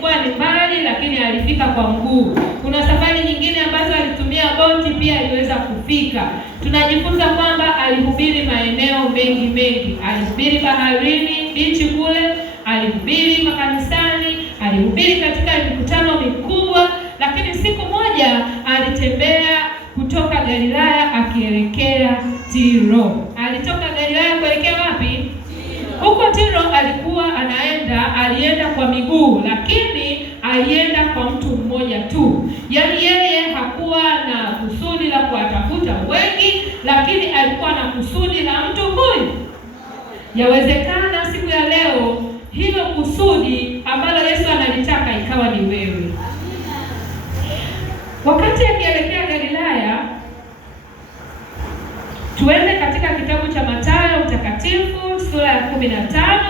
ilikuwa ni mbali, lakini alifika kwa mguu. Kuna safari nyingine ambazo alitumia boti, pia aliweza kufika. Tunajifunza kwamba alihubiri maeneo mengi. Alihubiri baharini, bichi kule, alihubiri makanisani, alihubiri katika mikutano mikubwa. Lakini siku moja alitembea kutoka Galilaya akielekea Tiro. Alitoka Galilaya kuelekea wapi? Huko Tiro alikuwa alienda kwa miguu, lakini alienda kwa mtu mmoja tu. Yaani yeye hakuwa na kusudi la kuwatafuta wengi, lakini alikuwa na kusudi la mtu huyu. Yawezekana siku ya leo hilo kusudi ambalo Yesu analitaka ikawa ni wewe. Wakati akielekea Galilaya, tuende katika kitabu cha Mathayo Mtakatifu sura ya 15.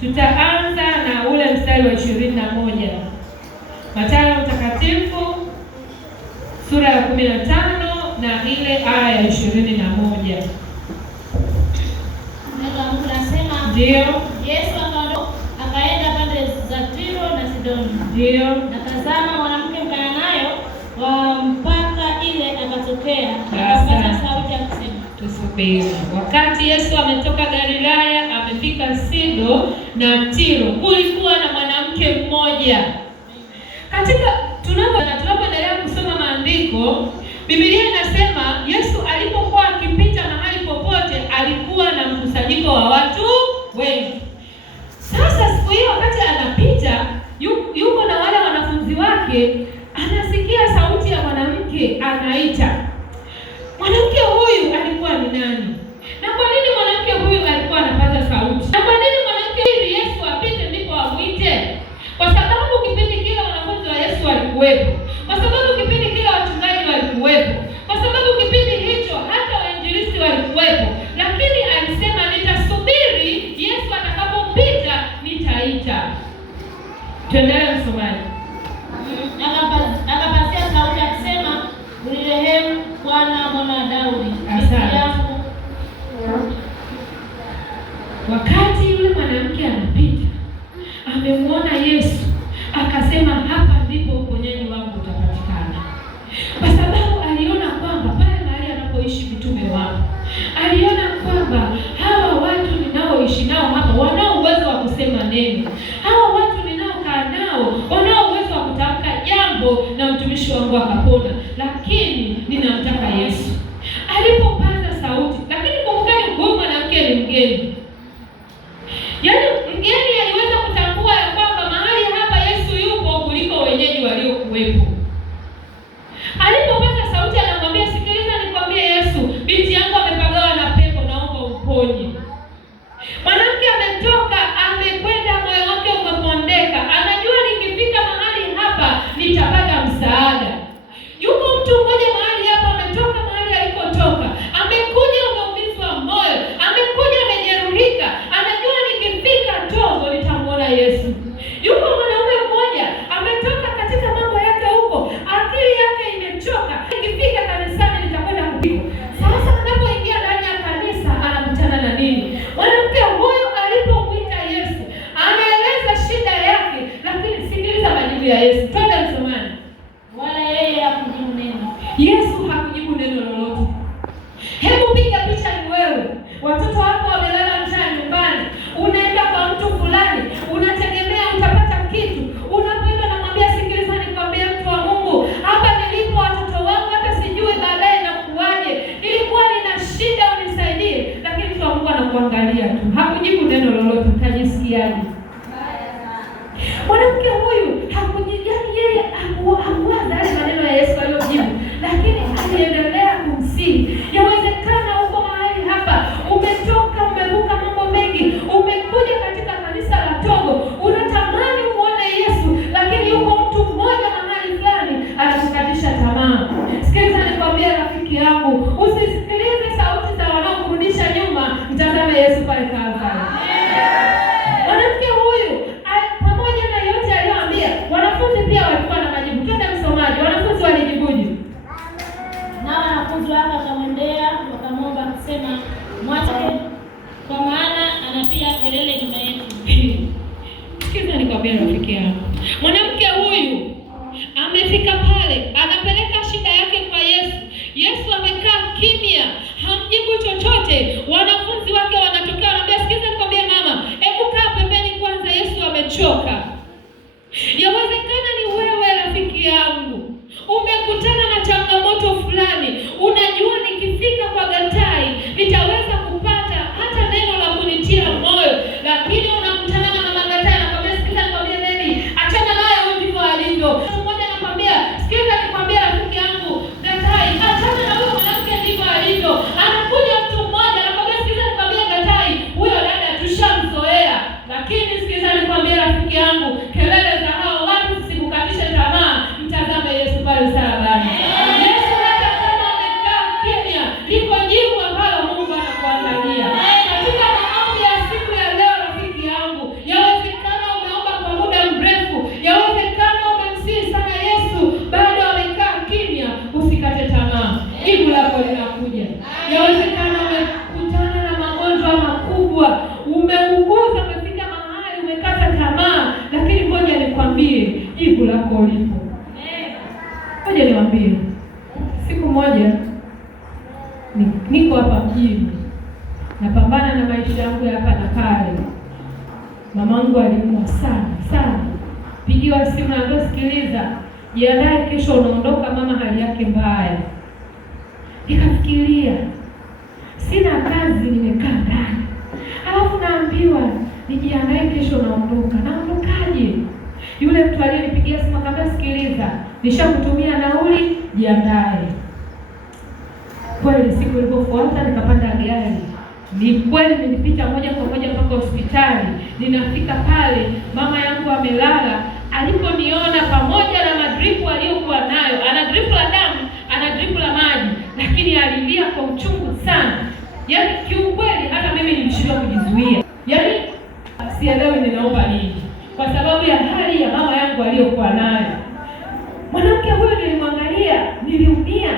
Tutaanza na ule mstari wa 21. Mathayo Mtakatifu sura ya 15 na ile aya ya 21. Ndio. Yesu akaenda pande za Tiro na Sidoni. Ndio. Na tazama, mwanamke Mkanaanayo wa mpaka ile akatokea, akapata sauti akisema. Tusubiri. Wakati Yesu ametoka Galilaya, amefika Sido na Tiro, kulikuwa na mwanamke mmoja. Katika tunapoendelea kusoma maandiko, Biblia inasema Yesu alipokuwa akipita mahali popote alikuwa na mkusanyiko wa watu wengi. Sasa siku hiyo wakati anapita, yuko na wale wanafunzi wake, anasikia sauti ya mwanamke anaita. Mwanamke huyu alikuwa ni nani? Na kwa nini mwanamke huyu alikuwa anapaza sauti? Na kwa nini mwanamke huyu Yesu apite ndipo amwite? Kwa sababu kipindi kile wanafunzi wa Yesu walikuwepo. Kwa sababu kipindi kile wachungaji walikuwepo. Kwa sababu kipindi hicho hata wainjilisti walikuwepo. Lakini alisema nitasubiri Yesu atakapopita nitaita. Tuendelee msomaji. Akapasia sauti akisema, unirehemu Bwana, mwana wa Daudi. Wakati yule mwanamke anapita, amemwona Yesu, akasema hapa ndipo uponyaji wangu utapatikana. Kwa sababu aliona kwamba pale mahali anapoishi mtume wangu, aliona kwamba hawa watu ninaoishi nao hapa wanao uwezo wa kusema neno. Hawa watu ninaokaa nao wanao uwezo wa kutamka jambo na mtumishi wangu akapona, lakini ninamtaka Yesu. Alipopaza sauti, lakini kumbukeni huyu mwanamke ni mgeni. Yaani mgeni aliweza kutambua ya kwamba mahali hapa Yesu yupo kuliko wenyeji waliokuwepo. Alipopaza sauti anamwambia, sikiliza nikwambie Yesu, binti yangu amepagawa na pepo, naomba uponye. Mwanamke ametoka, amekwenda, moyo wake umepondeka. Anajua nikifika mahali hapa nitapata msaada. Yuko mtu mmoja mahali hapa ametoka mahali alikotoka. Amekuja ameumizwa moyo, amekuja amejeruhika. Anajua nikifika Togo nitamwona Yesu. Yuko mwanaume mmoja ametoka katika mambo yake huko, akili yake imechoka. Nikifika kanisani nitakwenda kupigwa. Sasa anapoingia ndani ya kanisa anakutana na nini? Mwanamke huyo alipomwita Yesu, anaeleza shida yake, lakini sikiliza majibu ya Yesu. Twende msomani. Wala yeye hakujibu neno. Yesu hakujibu neno lolote. Hebu piga picha ni wewe. Watoto wako wamelala njaa nyumbani. Unaenda kwa mtu fulani, unategemea utapata kitu. Unapoenda namwambia, sikiliza nikwambie mtu wa Mungu, hapa nilipo watoto wangu hata sijui baadaye na kuwaje. Nilikuwa nina shida, unisaidie. Lakini mtu wa Mungu anakuangalia tu. Hakujibu neno lolote. Utajisikiaje? Mwanamke huyu hakujibu, yeye hakuwaza yale maneno ya Yesu aliyojibu, lakini aliendelea kumsihi. Yawezekana uko mahali hapa, umetoka umevuka mambo mengi, umekuja katika kanisa la Togo, unatamani muone Yesu, lakini yuko mtu mmoja mahali fulani anakukatisha tamaa. Sikiliza nikwambie rafiki yangu, usisikilize sauti za wanaokurudisha nyuma, mtazame Yesu pale Kalvari. Mwanamke huyu pamoja na yote aliyoambia, wanafunzi pia walikuwa na majibu. Twende msomaji, wanafunzi walijibuje? Na nikwambie rafiki yangu, mwanamke huyu amefika pale, anapeleka shida yake kwa Yesu. Yesu amekaa kimya, hamjibu chochote. Wanafunzi wake wanatokea, wanamwambia, sikiza nikwambie mama, hebu kaa pembeni kwanza, Yesu amechoka. Yawezekana ni wewe rafiki yangu, umekutana na changamoto fulani, unajua nikifika kwa Gatai nitaweza kupata hata neno la kunitia moyo, lakini unakutana na mama Gatai anakwambia, sikiza nikwambie baby, achana naye, huyu ndivyo alivyo. Mmoja anakwambia, sikiza nikwambie rafiki yangu Gatai, achana na huyo mwanamke, ndivyo alivyo. Anakuja mtu mmoja anakwambia, sikiza nikwambie Gatai, huyo dada tushamzoea. Lakini sikiza nikwambie rafiki yangu, kelele za hao watu zisikukatishe tamaa. Mtazame Yesu pale msalabani. Yesu hata kama amekaa kimya, liko jibu ambalo Mungu anakuandalia. Katika maombi ya siku ya leo rafiki yangu, yawezekana umeomba kwa muda mrefu, yawezekana umemsihi sana Yesu, bado amekaa kimya. Usikate tamaa, jibu lako linakuja. Yawezekana umekutana na magonjwa makubwa, umeuguza, umefika mahali umekata tamaa, lakini ngoja nikwambie, jibu lako lipo. Ngoja niwaambie, siku moja niko hapa mjini, napambana na maisha yangu hapa na pale. Mamangu aliumwa sana. Pigiwa simu na sikiliza, jiandae kesho unaondoka, mama hali yake mbaya. Nikafikiria, sina kazi, nimekaa ndani. Alafu naambiwa nijiandae kesho naondoka. Naondokaje? Yule mtu aliyenipigia simu akamwambia, sikiliza, nishakutumia nauli, jiandae. Kweli siku ilipofuata nikapanda gari. Ni kweli nilipita moja kwa moja mpaka hospitali. Ninafika pale, mama yangu amelala. Aliponiona pamoja na madripu aliyokuwa nayo, ana dripu la damu, ana dripu la maji, lakini alilia kwa uchungu sana. Yaani kiukweli hata mimi nilishindwa kujizuia. Yaani sielewi ninaomba nini kwa sababu ya hali ya mama yangu aliyokuwa nayo. Mwanamke huyu nilimwangalia, niliumia.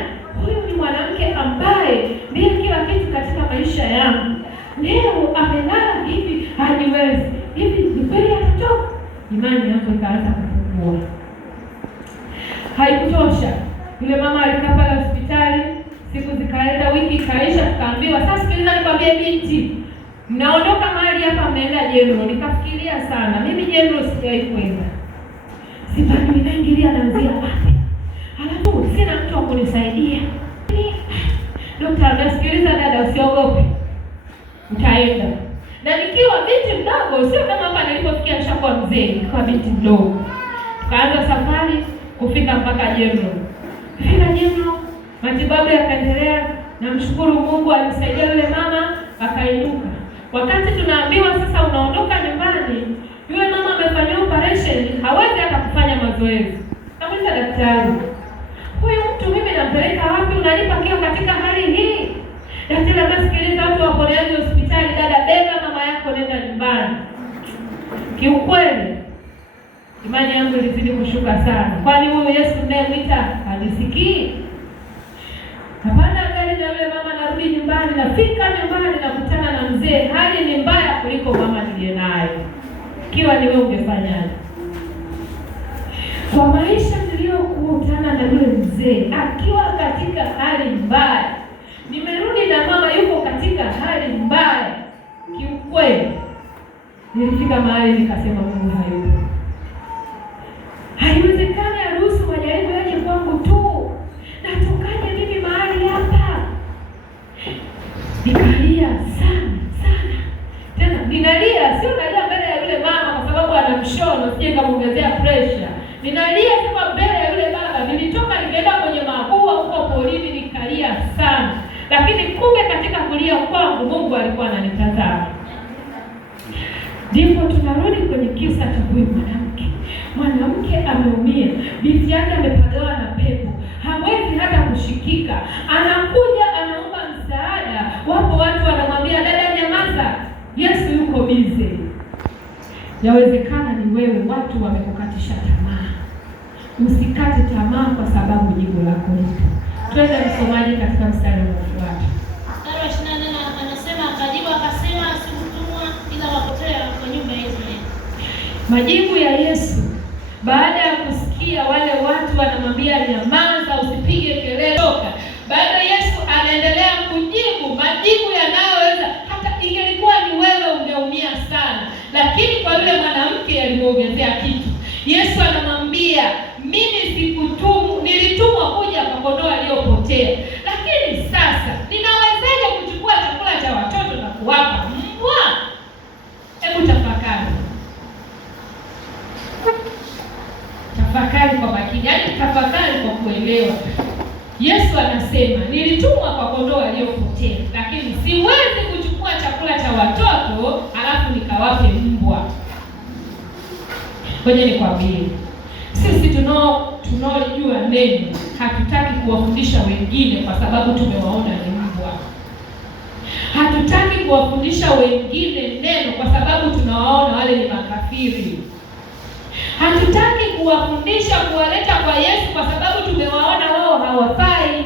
Huyu ni mwanamke ambaye ndiye kila kitu katika maisha yangu. Leo amelala hivi, haniwezi. Hivi ni kweli atatoka? Imani yangu ikaanza kupungua. Haikutosha. Yule mama alikaa pale hospitali, siku zikaenda, wiki ikaisha, tukaambiwa, sasa sikiliza nikwambie binti, mnaondoka mahali hapa mnaenda General. Nikafikiria sana. Mimi General sijawahi kwenda. Sipani ninaingilia naanzia wapi? Halafu sina mtu wa kunisaidia. Daktari, sikiliza dada, usiogope. Utaenda. Na nikiwa binti mdogo, sio kama hapa nilipofikia nishakuwa mzee, nilikuwa binti mdogo. Tukaanza safari kufika mpaka General. Kufika General, matibabu yakaendelea. Namshukuru Mungu alisaidia yule mama akainuka. Wakati tunaambiwa sasa unaondoka nyumbani, yule mama amefanyia operation, hawezi hata kufanya mazoezi. Kamuuliza daktari, huyu mtu mimi nampeleka wapi? Unanipa kio katika hali hii? Daktari akasikiliza, watu wapoleaji hospitali, dada beba mama yako nenda nyumbani. Kiukweli imani yangu ilizidi kushuka sana. Kwani huyu Yesu ninayemwita hanisikii? Napanda gari na yule mama, narudi nyumbani. Nafika nyumbani nakutana na mzee, hali ni mbaya kuliko mama niliye naye. Kiwa ni wewe ungefanyaje? Kwa maisha niliyokutana na yule mzee akiwa katika hali mbaya, nimerudi na mama yuko katika hali mbaya. Kiukweli nilifika mahali nikasema, Mungu hayupo. Haiwezekani aruhusu majaribu yaje kwangu tu. Natokaje mimi mahali hapa? Nikalia sana. Tena ninalia, sio nalia mbele ya yule mama kwa sababu anamshono, sije kumuongezea pressure. Ninalia kama mbele ya yule baba. Nilitoka nikaenda kwenye mabua huko polini, nikalia sana. Lakini kumbe katika kulia kwangu Mungu alikuwa ananitazama. Ndipo tunarudi kwenye kisa cha huyu mwanamke. Mwanamke ameumia, binti yake amepagawa na pepo, hawezi hata kushikika. Anakuja anaomba msaada. Wapo watu wanamwambia, dada nyamaza, Yesu yuko bize. Yawezekana ni wewe, watu wamekukatisha tamaa. Usikate tamaa kwa sababu jibu lako lipo. Twende msomaji katika mstari unaofuata. Mstari wa 28 anasema, akajibu akasema, sikutumwa ila wapotea kwa nyumba ya Israeli. Majibu ya Yesu baada ya kusikia wale watu wanamwambia nyamaza, usipige kelele, toka, bado Yesu anaendelea kujibu majibu yanayoweza hata ingelikuwa ni wewe ungeumia sana, lakini kwa yule mwanamke alimuongezea kitu. Yesu anamwambia, mimi sikutumwa, nilitumwa kuja kwa kondoo waliopotea, lakini sasa ninawezaje kuchukua chakula cha watoto na kuwapa mbwa? Hebu tafakari. Tafakari kwa makini, yaani tafakari kwa kuelewa. Yesu anasema, nilitumwa kwa kondoo waliopotea, lakini siwezi kuchukua chakula cha watoto alafu nikawape mbwa. Ngoja nikwambie, sisi tunaolijua neno hatutaki kuwafundisha wengine kwa sababu tumewaona ni mbwa. Hatutaki kuwafundisha wengine neno kwa sababu tunawaona wale ni makafiri. Hatutaki kuwafundisha kuwaleta kwa Yesu kwa sababu tumewaona wao hawafai.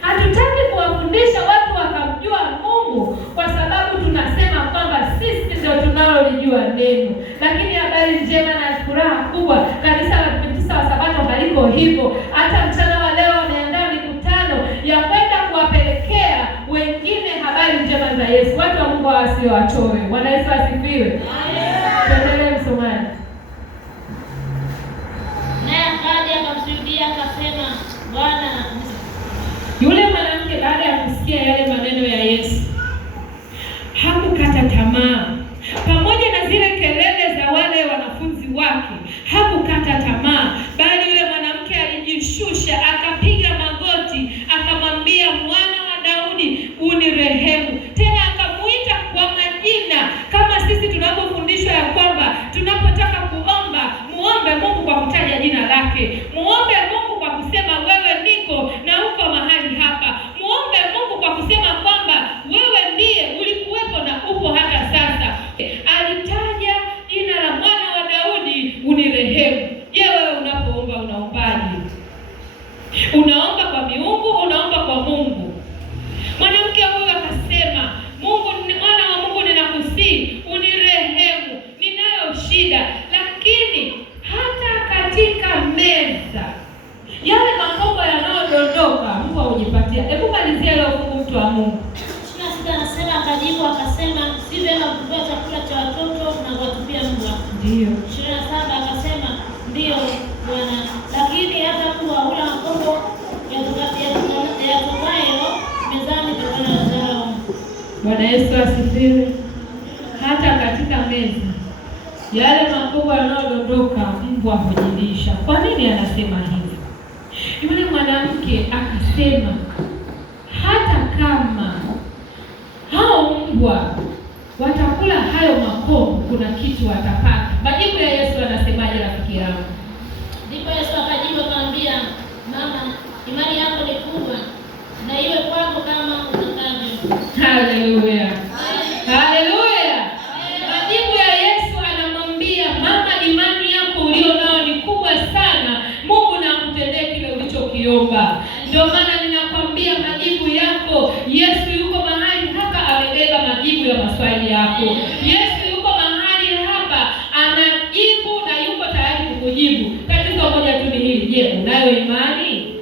Hatutaki kuwafundisha watu wakamjua Mungu kwa sababu tunasema kwamba sisi ndio tunalolijua neno. Lakini habari njema na furaha kubwa, kanisa la Adventista wa Sabato haliko hivyo. Hata mchana wa leo wameandaa mikutano ya kwenda kuwapelekea wengine habari njema za Yesu. Watu wa Mungu wasiwachore. Bwana Yesu asifiwe. Tuendelee msomaji. Naye akaja akamshuhudia akasema, Bwana. Yule mwanamke baada ya kusikia yale maneno ya Yesu hakukata tamaa. Pamoja na zile kelele za wale wanafunzi wake, hakukata tamaa, bali yule mwanamke alijishusha, akapiga magoti, akamwambia, Mwana wa Daudi, unirehemu. Tena akamuita kwa majina, kama sisi tunapofundishwa ya kwamba tunapotaka kuomba, muombe Mungu kwa kutaja jina lake. Muombe Mungu kwa kusema wewe niko na uko mahali hapa. Muombe Mungu kwa kusema kwamba wewe ndiye ulikuwepo na upo hata sasa. Alitaja jina la Mwana wa Daudi, unirehemu. Je, wewe unapoomba unaombaje? Unaomba kwa miungu, unaomba kwa Mungu? Mwanamke huyu akasema, Mungu, Mwana wa Mungu, ninakusihi unirehemu, ninayo shida. Lakini hata katika meza yale makombo yanayodondoka mbwa hujipatia. Hebu malizia leo fungu, mtu wa Mungu. 26 anasema, akajibu akasema, si vyema kutoa chakula cha watoto na kuwatupia mbwa. Ndio. 27 akasema, ndio Bwana, lakini hata kuwa hula makombo yatokayo mezani kwa zao. Bwana Yesu asifiwe. Hata katika meza yale makombo yanayodondoka mbwa hujilisha. Kwa nini anasema hivi? Yule mwanamke akasema, hata kama hao mbwa watakula hayo makombo, kuna kitu watapata. Majibu ya Yesu anasemaje, rafiki yangu? Ndipo Yesu akajibu akamwambia, mama, imani yako ni kubwa, na iwe kwako kama utakavyo. Haleluya. Haleluya. Majibu ya Yesu anamwambia, mama, imani yako ulio nao ni kubwa sana. Mungu na akutendee kile ulichokiomba. Ndio maana ninakwambia majibu yako, Yesu yuko mahali hapa amebeba majibu ya maswali yako. Yesu yuko mahali hapa anajibu na yuko tayari kukujibu. Tatizo moja tu ni hili, je, unayo imani?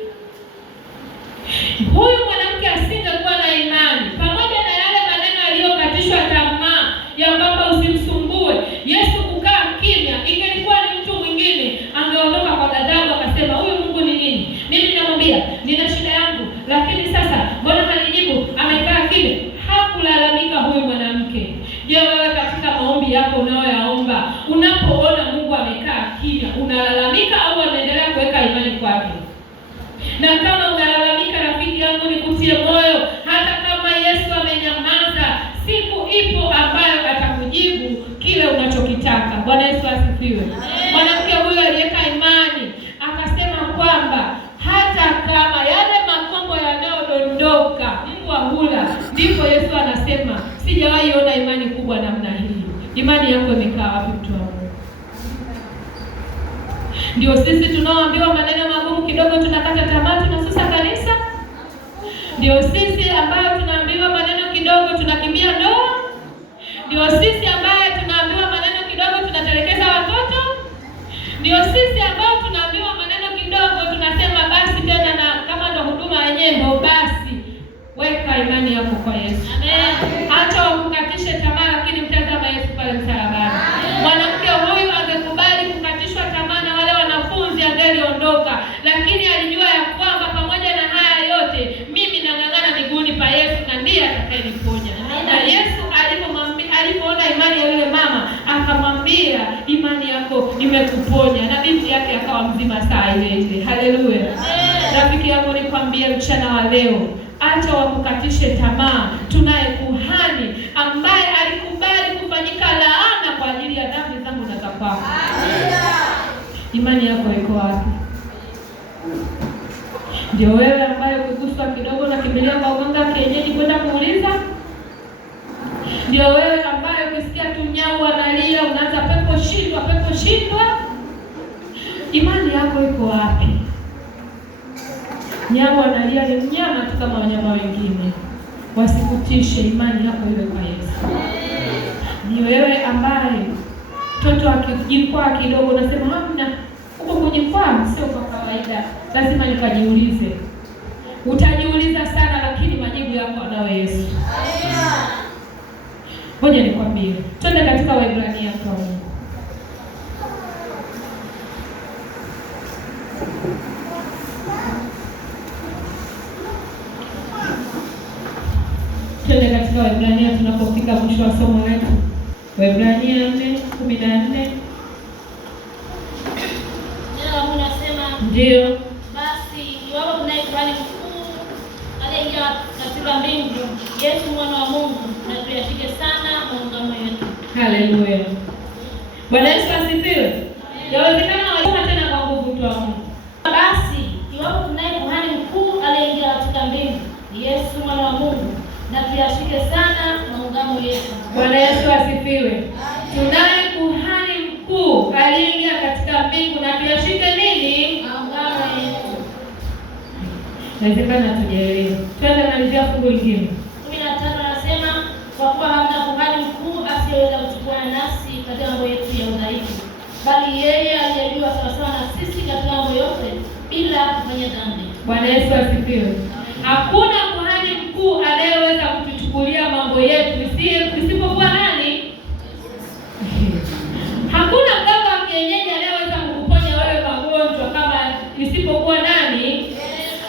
Huyu mwanamke asingekuwa na imani, pamoja na yale maneno aliyokatishwa tamaa ya kwamba usimsumbue Yesu, kukaa kimya, ingelikuwa ni mtu mwingine angeondoka kwa ghadhabu akasema, huyu Mungu ni nini? Mimi namwambia nina shida yangu, lakini sasa mbona hanijibu? Amekaa kimya. Hakulalamika huyu mwanamke. Je, wewe katika maombi yako unayoyaomba, unapoona Mungu amekaa kimya, unalalamika au unaendelea kuweka imani kwake? Na kama unalalamika, rafiki yangu, nikutie moyo, hata kama Yesu amenyamaza, siku ipo ambayo atakujibu kile unachokitaka. Bwana Yesu asifiwe. Mwanamke huyo aliweka imani, akasema kwamba hata kama yale makombo yanayodondoka mbwa hula. Ndipo Yesu anasema, sijawahi ona imani kubwa namna hii. Imani yako imekaa wapi, mtu wa Mungu? Ndio sisi tunaoambiwa maneno magumu kidogo tunakata tamaa, tunasusa kanisa? Ndio sisi ambayo tunaambiwa maneno kidogo tunakimbia ndoa? Ndio sisi ambaye tunaambiwa maneno kidogo tunatelekeza Ndio sisi ambao tunaambiwa maneno kidogo tunasema basi tena, na kama ndo huduma yenyewe ndio basi. Weka imani yako kwa Yesu. Amen. Acha wakukatishe tamaa, lakini mtazama Yesu pale msalabani. Mwanamke huyu angekubali kukatishwa tamaa na wale wanafunzi angeliondoka, lakini alijua ya kwamba pamoja na haya yote mimi nang'ang'ana miguuni pa Yesu na ndiye atakayeniponya. Na Yesu alipoona imani ya yule mama akamwambia, imani yako imekuponya, na binti yake akawa mzima saa ile ile. Haleluya. Rafiki yangu, nikwambie mchana wa leo, acha wakukatishe tamaa. Tunaye kuhani ambaye alikubali kufanyika laana kwa ajili ya dhambi zangu na za kwako. Imani yako iko wapi? Ndio wewe ambaye ukiguswa kidogo na kimbilia kwa mganga kienyeji kwenda kuuliza? Ndio wewe ambaye ukisikia tu nyau analia unaanza pepo shindwa? Imani yako iko wapi? Nyau analia ni mnyama tu kama wanyama wengine, wasikutishe. Imani yako iwe kwa Yesu. Ni wewe ambaye mtoto akijikwaa kidogo unasema hamna, huko kujikwaa sio kwa kawaida, lazima nikajiulize. Utajiuliza sana, lakini majibu yako anayo Yesu. Ngoja nikwambie, twende katika Waebrania kwa Mungu. Twende katika Waebrania tunapofika mwisho wa somo letu. Waebrania 4:14. Neno unasema ndio, basi iwapo tunaye kuhani mkuu aliyeingia katika mbingu, Yesu mwana wa Mungu, na tuyashike sana maungamo yetu. Haleluya. Bwana Yesu asifiwe. Yawezekana wasema tena kwa nguvu tu wa Mungu. Basi iwapo tunaye kuhani mkuu aliyeingia katika mbingu, Yesu mwana wa Mungu, na tuyashike sana maungamo yetu. Bwana Yesu asifiwe. Tunaye kuhani mkuu aliyeingia katika mbingu, na tuyashike nini? Maungamo yetu. Inawezekana tujaelewe. Twende na njia fungu lingine. 15 anasema, kwa kuwa hamna kuhani mkuu asiyeweza kuchukua nasi katika mambo yetu ya udhaifu, bali yeye aliyejua sawasawa na sisi katika mambo yote bila kufanya dhambi. Bwana Yesu asifiwe. Hakuna kuhani mkuu anayeweza kutuchukulia mambo yetu isipokuwa nani? Hakuna mganga wa kienyeji anayeweza kukuponya wewe magonjwa kama isipokuwa nani?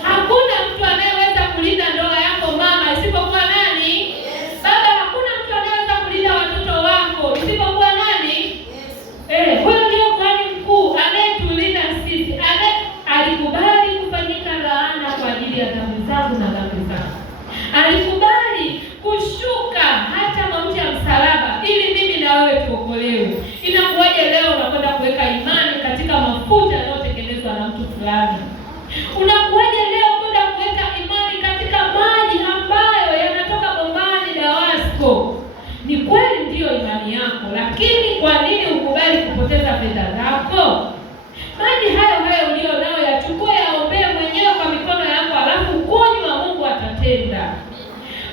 Hakuna mtu anayeweza kulinda ndoa yako mama isipokuwa nani? Baba, hakuna mtu anayeweza kulinda watoto wako isipokuwa nani? Huyo ndio kuhani mkuu anayetulinda sisi. Alikubali kufanyika laana kwa ajili ya dhambi zangu na dhambi zako. Alikubali kushuka hata mauti ya msalaba ili mimi na wewe tuokolewe. Inakuwaje leo unakwenda kuweka imani katika mafuta yanayotengenezwa na mtu fulani? Unakuwaje leo kwenda kuweka imani katika maji ambayo yanatoka bombani Damasco? Ni kweli ndiyo imani yako, lakini kwa nini ukubali kupoteza fedha zako? Maji hayo ulio nayo yachukue, yaombee mwenyewe kwa mikono yako, alafu kunywa, Mungu atatenda.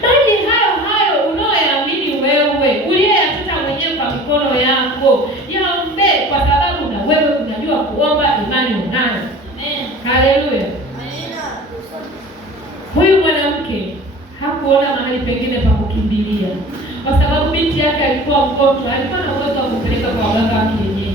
Maji hayo unayoamini wewe, uliyeyachota mwenyewe kwa mikono yako, yaombee, kwa sababu na wewe unajua kuomba, imani unayo. Amen. Haleluya. Huyu mwanamke hakuona mahali pengine pa kukimbilia, kwa sababu binti yake alikuwa mgonjwa, alikuwa na uwezo wa kupeleka kwa waganga wa kienyeji.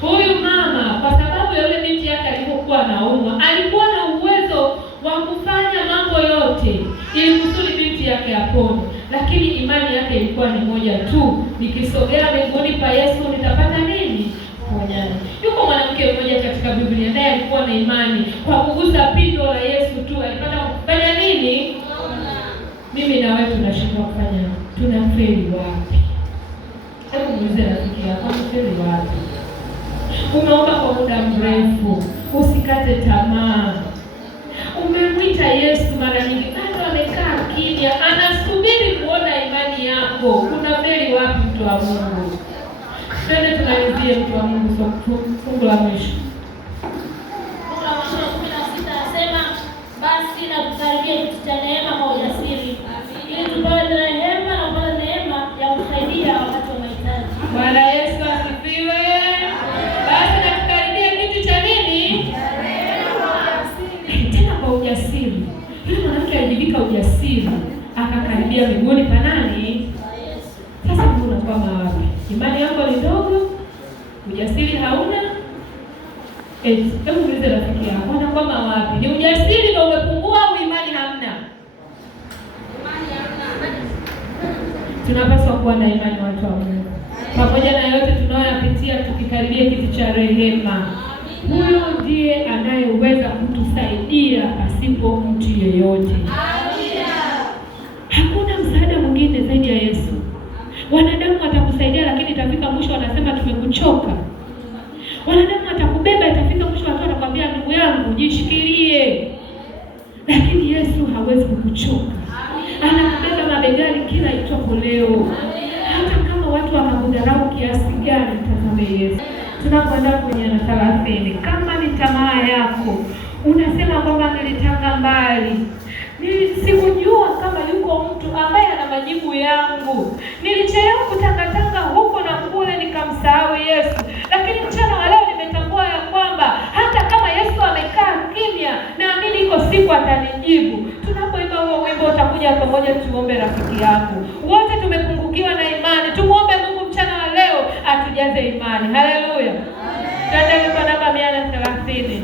Huyu mama, kwa sababu ya yule binti yake alipokuwa anaumwa, alikuwa na uwezo wa kufanya mambo yote ili kusudi binti yake apone, lakini imani yake ilikuwa ni moja tu: nikisogea miguuni pa Yesu nitapata nini? Ponyaji. Yuko mwanamke mmoja katika Biblia naye alikuwa na imani, kwa kugusa pindo la Yesu tu alipata kufanya nini? Mimi na wewe tunashindwa kufanya, tunafeli wapi? Hebu muulize rafiki yako, tunafeli wapi? Umeomba kwa muda mrefu, usikate tamaa. Umemwita Yesu mara nyingi, bado amekaa kimya, anasubiri kuona imani yako. Unafeli wapi, mtu wa Mungu? Twende tunalizie, mtu wa Mungu, fungu la mwisho. Fungu la mwisho 16 anasema, basi na tukaribie kiti cha neema kwa ujasiri, ili tupate rehema na kupata neema ya kusaidia wakati wa mahitaji. Bwana Yesu asifiwe. Basi na tukaribie akakaribia miguuni pa nani? Sasa unakwama wapi? Imani yako ni ndogo, ujasiri hauna. Hebu muulize rafiki yako, unakwama wapi? Ni ujasiri ndio umepungua au imani hamna? Tunapaswa kuwa na imani, watu wa Mungu. Pamoja na yote tunayoyapitia, tukikaribia kiti cha rehema, huyo ndiye anayeweza kutusaidia pasipo mtu yeyote. Hakuna msaada mwingine zaidi ya Yesu. Wanadamu watakusaidia, lakini itafika mwisho wanasema tumekuchoka. Wanadamu watakubeba, itafika mwisho watu wanakuambia ndugu yangu jishikilie. Lakini Yesu hawezi kukuchoka. Anakubeba mabegani kila itwapo leo. Hata kama watu wakakudharau kiasi gani, tazame Yesu. Tunapoenda kwenye na 30, kama ni tamaa yako, unasema kwamba nilitanga mbali, sikujua kama yuko mtu ambaye ana majibu yangu, nilichelewa kutangatanga huko na kule nikamsahau Yesu, lakini mchana wa leo nimetambua ya kwamba hata kama Yesu amekaa kimya, naamini iko siku atanijibu. Tunapoimba huo wimbo utakuja pamoja, tuombe rafiki yako. Wote tumepungukiwa na imani, tumuombe Mungu mchana wa leo atujaze imani. Haleluya. Twende kwa namba 130.